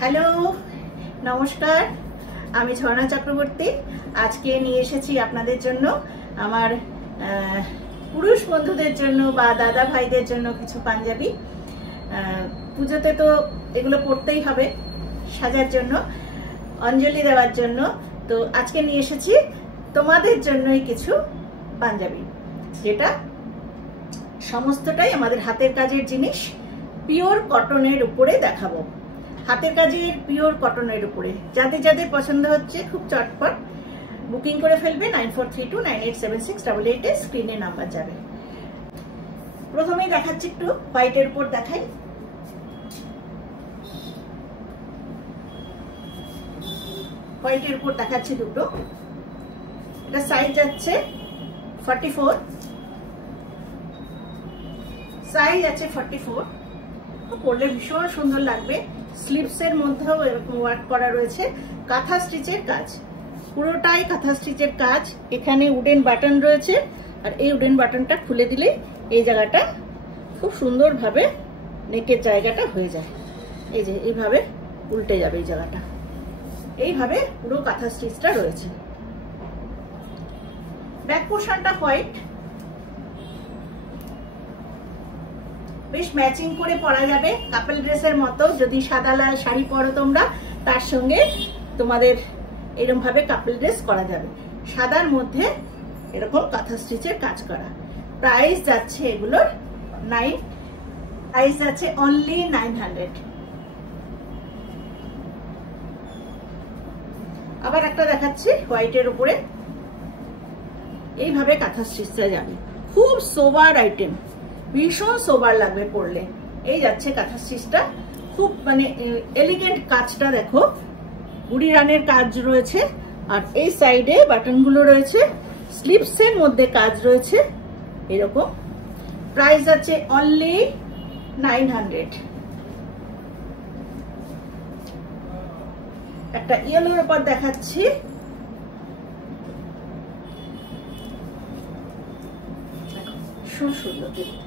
Hello, নমস্কার। আমি ঝর্ণা চক্রবর্তী। আজকে নিয়ে এসেছি আপনাদের জন্য আমার পুরুষ বন্ধুদের জন্য বা দাদা ভাইদের জন্য কিছু পাঞ্জাবি। পুজোতে তো এগুলো পরতেই হবে সাজার জন্য, অঞ্জলি দেওয়ার জন্য। তো আজকে নিয়ে এসেছি তোমাদের জন্যই কিছু পাঞ্জাবি, যেটা সমস্তটাই আমাদের হাতের কাজের জিনিস, পিওর কটনের উপরে দেখাবো। হাতের কাজের পিওর কটনের উপরে যাদের যাদের পছন্দ হচ্ছে খুব চটপট বুকিং করে ফেলবে। 9432987688 স্ক্রিনে নাম্বার যাবে। প্রথমেই দেখাচ্ছি একটু হোয়াইটের উপর দেখাই। হোয়াইটের উপর দেখাচ্ছি দুটো। এটা সাইজ যাচ্ছে 44, সাইজ আছে 44। পরলে ভীষণ সুন্দর লাগবে। স্লিভসের মধ্যেও এরকম ওয়ার্ক করা রয়েছে, কাঁথা স্টিচের কাজ, পুরোটাই কাঁথা স্টিচের কাজ। এখানে উডেন বাটন রয়েছে, আর এই উডেন বাটনটা খুলে দিলে এই জায়গাটা খুব সুন্দরভাবে নেকের জায়গাটা হয়ে যায়। এই যে এইভাবে উল্টে যাবে এই জায়গাটা, এইভাবে পুরো কাঁথা স্টিচটা রয়েছে। ব্যাক পোর্শনটা হোয়াইট, বেশ ম্যাচিং করে পরা যাবে কাপল ড্রেসের মতো। যদি সাদা লাল শাড়ি পরো তোমরা, তার সঙ্গে তোমাদের এরকম ভাবে কাপল ড্রেস করা যাবে। সাদার মধ্যে এরকম কাঁথা স্টিচের কাজ করা। প্রাইস যাচ্ছে এগুলোর প্রাইস যাচ্ছে অনলি 900। আবার একটা দেখাচ্ছি হোয়াইটের উপরে, এইভাবে কাঁথা স্টিচটা যাবে। খুব সোবার আইটেম, ভীষণ সোবার লাগবে পরলে। এই যাচ্ছে কাঁথা স্টিচটা, খুব মানে এলিগেন্ট কাজটা দেখো, বুড়ি রানের কাজ রয়েছে, আর এই সাইডে বাটন গুলো রয়েছে, স্লিভসের মধ্যে কাজ রয়েছে এরকম। প্রাইস আছে অনলি 900। একটা ইয়েলোর উপর দেখাচ্ছি। ভীষণ সুন্দর দেখতে,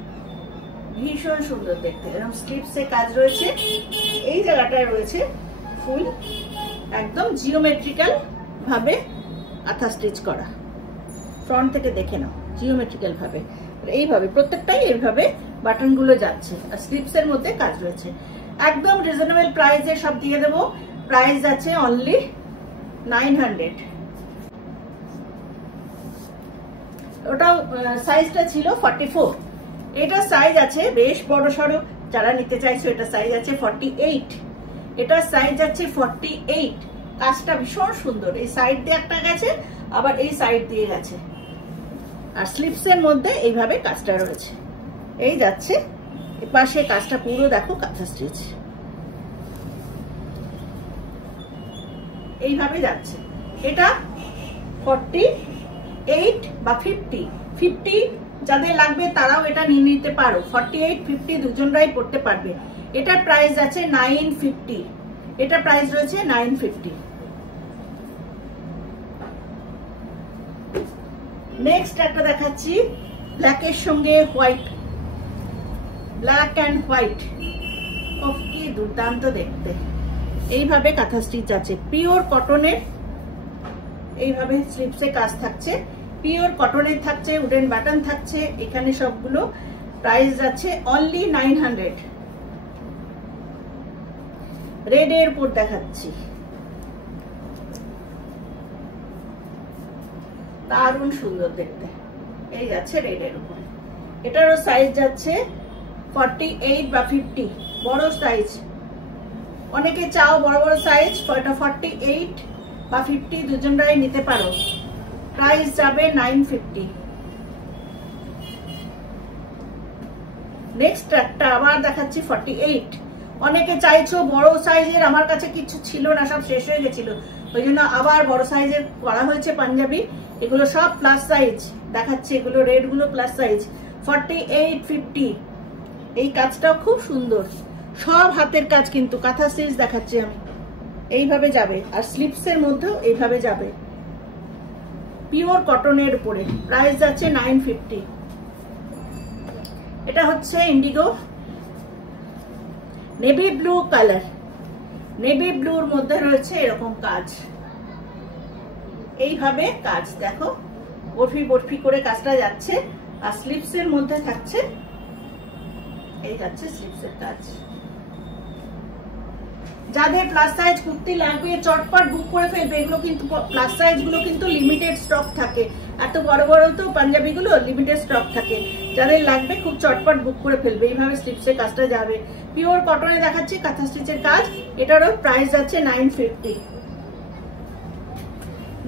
ভীষণ সুন্দর দেখতে। এরকম স্লিভসে কাজ রয়েছে, এই জায়গাটায় রয়েছে ফুল একদম জিওমেট্রিক্যাল ভাবে কাঁথা স্টিচ করা। ফ্রন্ট থেকে দেখে নাও, জিওমেট্রিক্যাল ভাবে এইভাবে প্রত্যেকটাই এইভাবে বাটন গুলো যাচ্ছে, আর স্লিভসের মধ্যে কাজ রয়েছে। একদম রিজনেবল প্রাইসে সব দিয়ে দেবো। প্রাইস আছে অনলি 900। ওটাও সাইজটা ছিল 44, এটা সাইজ আছে বেশ বড় সড়ো। যারা নিতে চাইছো এটা সাইজ আছে 48, এটা সাইজ আছে 48। কাজটা ভীষণ সুন্দর, এই সাইড দিয়ে একটা গেছে, আবার এই সাইড দিয়ে গেছে, আর স্লিভসের মধ্যে এইভাবে কাজটা রয়েছে। এই যাচ্ছে এপাশে কাজটা পুরো দেখো কাঁথা স্টিচ এইভাবে যাচ্ছে। এটা 48 বা 50 যাদের লাগবে তারাও এটা নিয়ে নিতে পারো। 48, 50 দুজনরাই পড়তে পারবে। এটার প্রাইস আছে 950, এটা প্রাইস রয়েছে 950। নেক্সট একটা দেখাচ্ছি ব্ল্যাকের সঙ্গে হোয়াইট, ব্ল্যাক অ্যান্ড হোয়াইট। ওহ কি দুর্দান্ত দেখতে। এইভাবে কাঁথা স্টিচ আছে, পিওর কটনের। এইভাবে স্লিভসে কাজ থাকছে, পিওর কটনের থাকছে, উডেন বাটন থাকছে এখানে সবগুলো। প্রাইস যাচ্ছে অনলি 900। রেড এর উপর দেখাচ্ছি, দারুণ সুন্দর দেখতে। এই যাচ্ছে রেড এর উপরে, এটারও সাইজ যাচ্ছে 48 বা 50, বড় সাইজ। অনেকে চাও বড় বড় সাইজ, 48 বা 50 দুজনরাই নিতে পারো। প্রাইস যাবে 950। নেক্সট একটা আবার দেখাচ্ছি 48। অনেকে চাইছো বড় সাইজের, আমার কাছে কিছু ছিল না, সব শেষ হয়ে গেছিল, ওই জন্য আবার বড় সাইজের করা হয়েছে পাঞ্জাবি। এগুলো সব প্লাস সাইজ দেখাচ্ছে, এগুলো রেড গুলো প্লাস সাইজ। 48, 50। এই কাজটাও খুব সুন্দর, সব হাতের কাজ, কিন্তু কাঁথা স্টিচ দেখাচ্ছি আমি। এইভাবে যাবে, আর স্লিভসের মধ্যেও এইভাবে যাবে, পিওর কটনের উপরে। প্রাইস যাচ্ছে 950। এটা হচ্ছে indigo navy blue colour, navy ব্লুর মধ্যে রয়েছে এরকম কাজ, এইভাবে কাজ দেখো বরফি বরফি করে কাজটা যাচ্ছে। আর স্লিপস এর মধ্যে থাকছে, এই যাচ্ছে স্লিপস এর কাজ। যাদের প্লাস সাইজ কুর্তি লাগবে চটপট বুক করে ফেলবে। এগুলো কিন্তু প্লাস সাইজ গুলো কিন্তু লিমিটেড স্টক থাকে, এত বড় বড় তো পাঞ্জাবি গুলো লিমিটেড স্টক থাকে। যাদের লাগবে খুব চটপট বুক করে ফেলবে। এইভাবে স্লিপসের কাজটা যাবে। পিওর কটনে দেখাচ্ছি কাঁথা স্টিচের কাজ। এটারও প্রাইস যাচ্ছে 950।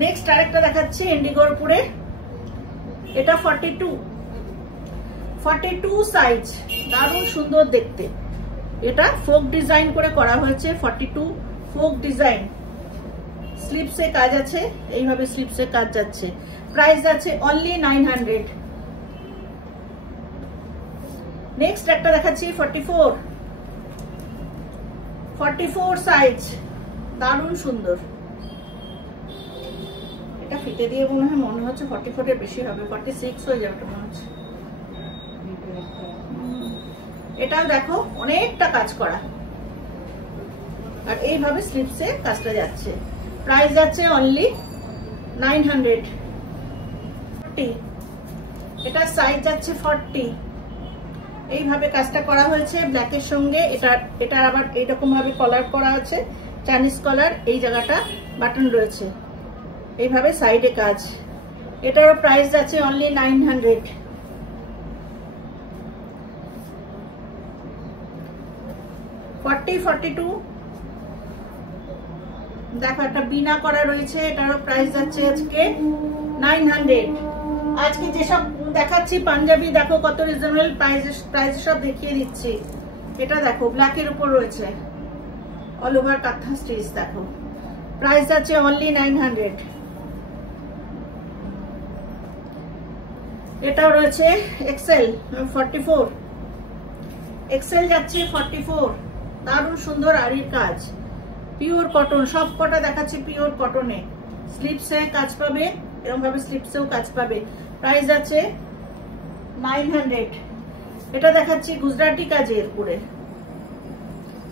নেক্সট আরেকটা দেখাচ্ছি ইন্ডিগোর উপরে, এটা 42 সাইজ, দারুণ সুন্দর দেখতে। এটা ফোক ডিজাইন করে করা হয়েছে, 42 ফোক ডিজাইন। স্লিপসে কাজ আছে, এইভাবে স্লিপসে কাজ যাচ্ছে। প্রাইস আছে অনলি 900। নেক্সট একটা দেখাচ্ছি 44 সাইজ, দারুণ সুন্দর। এটা ফিতে দিয়ে মনে হচ্ছে 44 এর বেশি হবে, 46 হয়ে যাবে মনে হচ্ছে। এটাও দেখো অনেকটা কাজ করা, আর এইভাবে স্লিপসে কাজটা যাচ্ছে। প্রাইস যাচ্ছে অনলি 900। এটা সাইজ যাচ্ছে 40। এইভাবে কাজটা করা হয়েছে ব্ল্যাকের সঙ্গে। এটার আবার এইরকম ভাবে কলার করা আছে, চাইনিজ কলার। এই জায়গাটা বাটন রয়েছে, এইভাবে সাইডে কাজ। এটারও প্রাইস যাচ্ছে অনলি 900। দেখো একটা বিনা করা রয়েছে, এটারও প্রাইস যাচ্ছে আজকে 900। আজকে যেসব দেখাচ্ছি পাঞ্জাবি দেখো কত রিজনেবল প্রাইস সব দেখিয়ে দিচ্ছি। এটা দেখো ব্ল্যাকের উপর রয়েছে, অল ওভার কাঁথা স্টিচ। দেখো প্রাইস যাচ্ছে অনলি 900। এটাও রয়েছে এক্সেল 44, এক্সেল যাচ্ছে 44। দারুণ সুন্দর আরির কাজ, পিওর কটন। সব কটা দেখাচ্ছি পিওর কটনে। স্লিপসে কাজ পাবে, এরকম ভাবে স্লিপসেও কাজ পাবে। প্রাইস আছে 900। এটা দেখাচ্ছি গুজরাটি কাজের উপরে,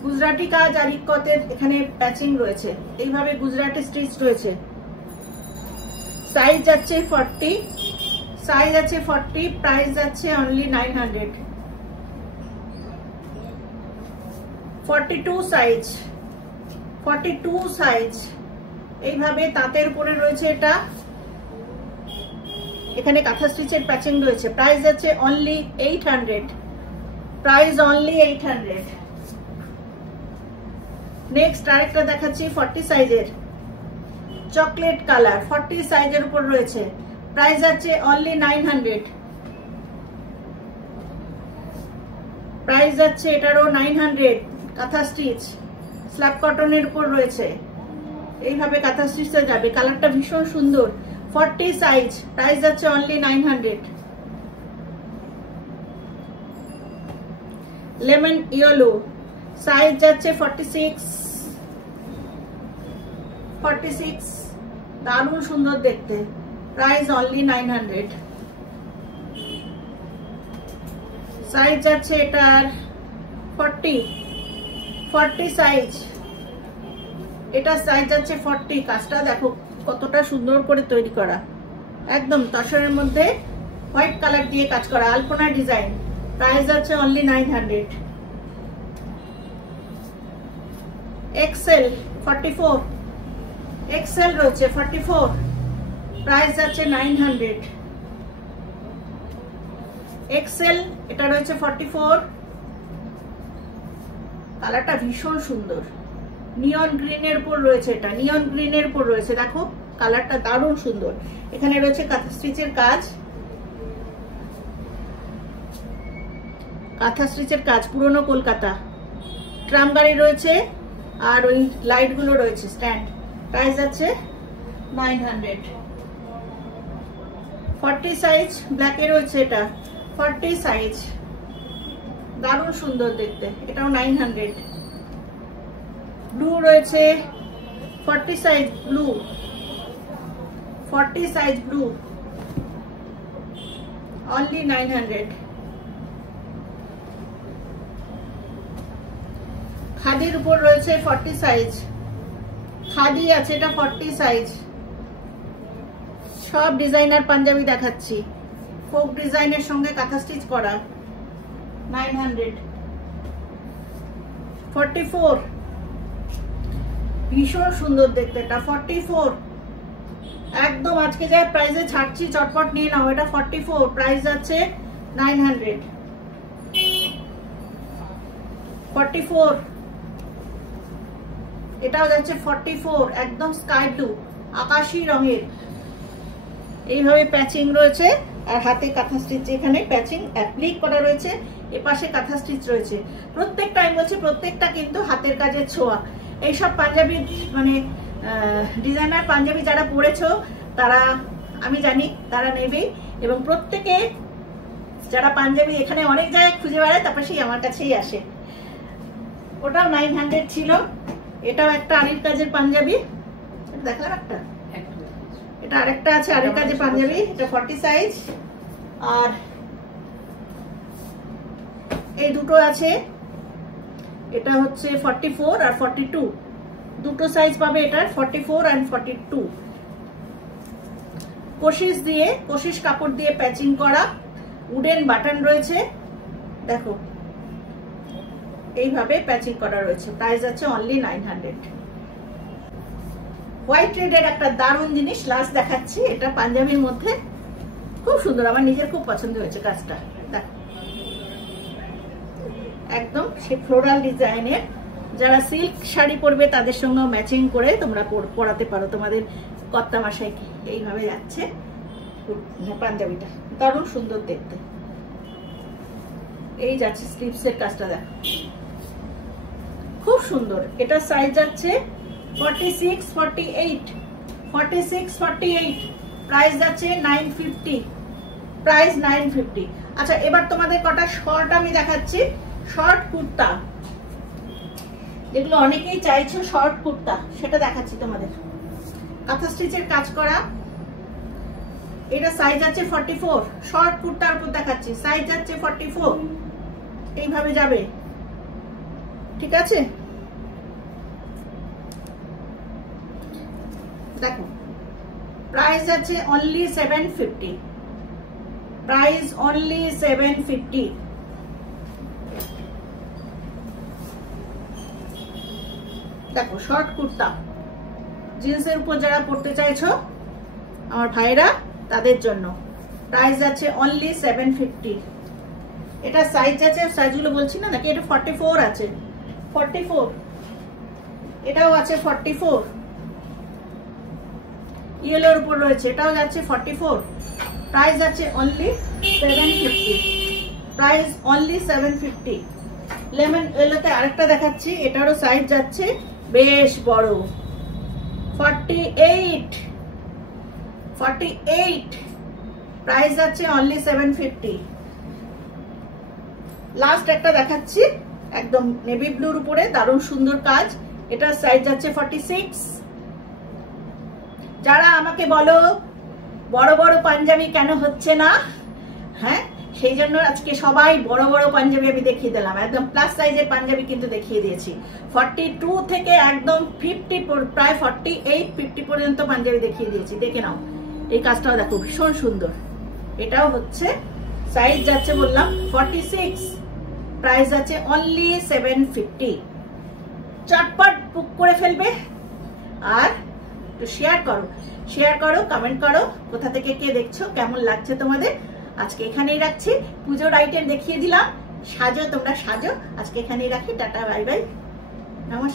গুজরাটি কাজ আর ইক্কতের এখানে প্যাচিং রয়েছে, এইভাবে গুজরাটি স্টিচ রয়েছে। সাইজ যাচ্ছে 40, সাইজ আছে 40, প্রাইস যাচ্ছে অনলি 900। 42 সাইজ, এইভাবে তাঁতের উপরে রয়েছে। এটা এখানে কাঁথা স্টিচের প্যাচিং রয়েছে। প্রাইস যাচ্ছে অনলি 800, প্রাইস অনলি 800। নেক্সট আরেকটা দেখাচ্ছি 40 সাইজের, চকলেট কালার, 40 সাইজের উপর রয়েছে। প্রাইস যাচ্ছে অনলি 900, প্রাইস যাচ্ছে এটারও 900। কাঁথা স্টিচ স্ল্যাব কটনের উপর রয়েছে, এইভাবে কাঁথা স্টিচে যাবে। কালারটা ভীষণ সুন্দর। 40 সাইজ, প্রাইস যাচ্ছে অনলি 900। লেমন ইয়েলো, সাইজ যাচ্ছে 46, দারুণ সুন্দর দেখতে। Price only 900। সাইজ যাচ্ছে এটার 40 সাইজ, এটা সাইজ যাচ্ছে 40। কাজটা দেখো কতটা সুন্দর করে তৈরি করা, একদম তসরের মধ্যে হোয়াইট কালার দিয়ে কাজ করা, আলপনা ডিজাইন। প্রাইস যাচ্ছে অনলি 900। এক্সেল 44, এক্সেল রয়েছে 44, প্রাইস যাচ্ছে 900। এক্সেল এটা রয়েছে 44, কালারটা ভীষণ সুন্দর। নিয়ন গ্রিনের উপর রয়েছে, এটা নিয়ন গ্রিনের উপর রয়েছে। দেখো কালারটা দারুণ সুন্দর। এখানে রয়েছে কাঁথা স্টিচের কাজ, কাঁথা স্টিচের কাজ পুরনো কলকাতা। ট্রাম গাড়ি রয়েছে আর ওই লাইট গুলো রয়েছে স্ট্যান্ড। প্রাইস আছে 900। 40 সাইজ ব্ল্যাকে রয়েছে, এটা 40 সাইজ, দারুণ সুন্দর দেখতে। এটাও 900। ব্লু রয়েছে 40 size blue, 40 size blue, only 900। খাদির উপর রয়েছে 40 সাইজ, খাদি আছে, এটা 40 সাইজ। সব ডিজাইনার পাঞ্জাবি দেখাচ্ছি, ফোক ডিজাইনের সঙ্গে কাঁথা স্টিচ করা। 900। 44, ভীষণ সুন্দর দেখতে এটা। 44 একদম আজকে যা প্রাইসে ছাড়ছি, চটপট নিয়ে নাও। এটা 44, প্রাইস আছে 900। 44, এটাও যাচ্ছে 44, একদম স্কাই ব্লু, আকাশী রঙের। এইভাবে প্যাচিং রয়েছে, আর হাতে কাঁথা স্টিচ, এখানে প্যাচিং অ্যাপ্লিক করা রয়েছে, এপাশে কাঁথা স্টিচ রয়েছে। প্রত্যেকটা আমি বলছি, প্রত্যেকটা কিন্তু হাতের কাজের ছোঁয়া। এইসব পাঞ্জাবি মানে ডিজাইনার পাঞ্জাবি যারা পরেছো তারা, আমি জানি তারা নেবেই। এবং প্রত্যেকে যারা পাঞ্জাবি এখানে অনেক জায়গায় খুঁজে বেড়ায়, তারপর সেই আমার কাছেই আসে। ওটাও 900 ছিল। এটাও একটা আরির কাজের পাঞ্জাবি, দেখলাম একটা, এটা আরেকটা আছে আরির কাজের পাঞ্জাবি, এটা 40 সাইজ। আর এই দুটো আছে, এটা হচ্ছে 44 আর 42, দুটো সাইজ পাবে এটার, 44 and 42। কোশিশ দিয়ে, কোশিশ কাপড় দিয়ে প্যাচিং করা, উডেন বাটন রয়েছে, দেখো এইভাবে প্যাচিং করা রয়েছে। প্রাইস আছে অনলি 900। হোয়াইট রেডের একটা দারুণ জিনিস লাস্ট দেখাচ্ছি, এটা পাঞ্জাবির মধ্যে খুব সুন্দর, আমার নিজের খুব পছন্দ হয়েছে কাজটা। দেখো একদম সে ফ্লোরাল ডিজাইনের, যারা সিল্ক শাড়ি পরবে তাদের সঙ্গে ম্যাচিং করে তোমরা পরাতে পারো তোমাদের কর্তা মশাইকে। এইভাবে যাচ্ছে পাঞ্জাবিটা, দারুণ সুন্দর দেখতে। এই যাচ্ছে স্লিভসের কাজটা, দেখো খুব সুন্দর। এটা সাইজ যাচ্ছে 46, 48, 46, 48, প্রাইস যাচ্ছে 950, প্রাইস 950। আচ্ছা, এবার তোমাদের কটা শর্ট আমি দেখাচ্ছি, শর্ট কুর্তা, যেগুলো অনেকেই চাইছো শর্ট কুর্তা, সেটা দেখাচ্ছি তোমাদের। কাঁথা স্টিচের কাজ করা, এটা সাইজ আছে 44, শর্ট কুর্তার উপর দেখাচ্ছি, সাইজ আছে 44, এইভাবে যাবে, ঠিক আছে? দেখো প্রাইস আছে অনলি 750, প্রাইস অনলি 750। দেখো শর্ট কুর্তা, জিন্সের উপর যারা পড়তে চাইছো আমার ভাইরা, তাদের জন্য প্রাইস আছে অনলি 750। এটা সাইজ আছে, সাইজগুলো বলছি না নাকি, এটা 44 আছে, 44, এটাও আছে 44, ইয়েলোর উপর রয়েছে, এটাও যাচ্ছে 44, প্রাইস আছে অনলি 750, প্রাইস অনলি 750। লেমন ইয়েলোতে আরেকটা দেখাচ্ছি, এটারও সাইজ যাচ্ছে বেশ বড়, 48, 48, প্রাইস আছে অনলি 750। লাস্ট একটা দেখাচ্ছি, একদম নেভি ব্লুর উপরে দারুণ সুন্দর কাজ, এটার সাইজ যাচ্ছে 46। যারা আমাকে বলো বড় বড় পাঞ্জাবি কেন হচ্ছে না, হ্যাঁ সেই জন্য আজকে সবাই বড় বড় পাঞ্জাবি আমি দেখিয়ে দিলাম, একদম প্লাস সাইজের পাঞ্জাবি কিন্তু দেখিয়ে দিয়েছি। 42 থেকে একদম 50, প্রায় 48, 50 পর্যন্ত পাঞ্জাবি দেখিয়ে দিয়েছি, দেখে নাও। এই কাজটাও দেখো ভীষণ সুন্দর, এটাও হচ্ছে সাইজ যাচ্ছে বললাম 46, প্রাইস আছে অনলি 750। চটপট বুক করে ফেলবে, আর শেয়ার করো, শেয়ার করো, কমেন্ট করো, কোথা থেকে কে দেখছো, কেমন লাগছে তোমাদের। আজকে এখানেই রাখছি, পুজোর আইটেম দেখিয়ে দিলাম, সাজো তোমরা সাজো, আজকে এখানেই রাখি, টাটা বাই বাই, নমস্কার।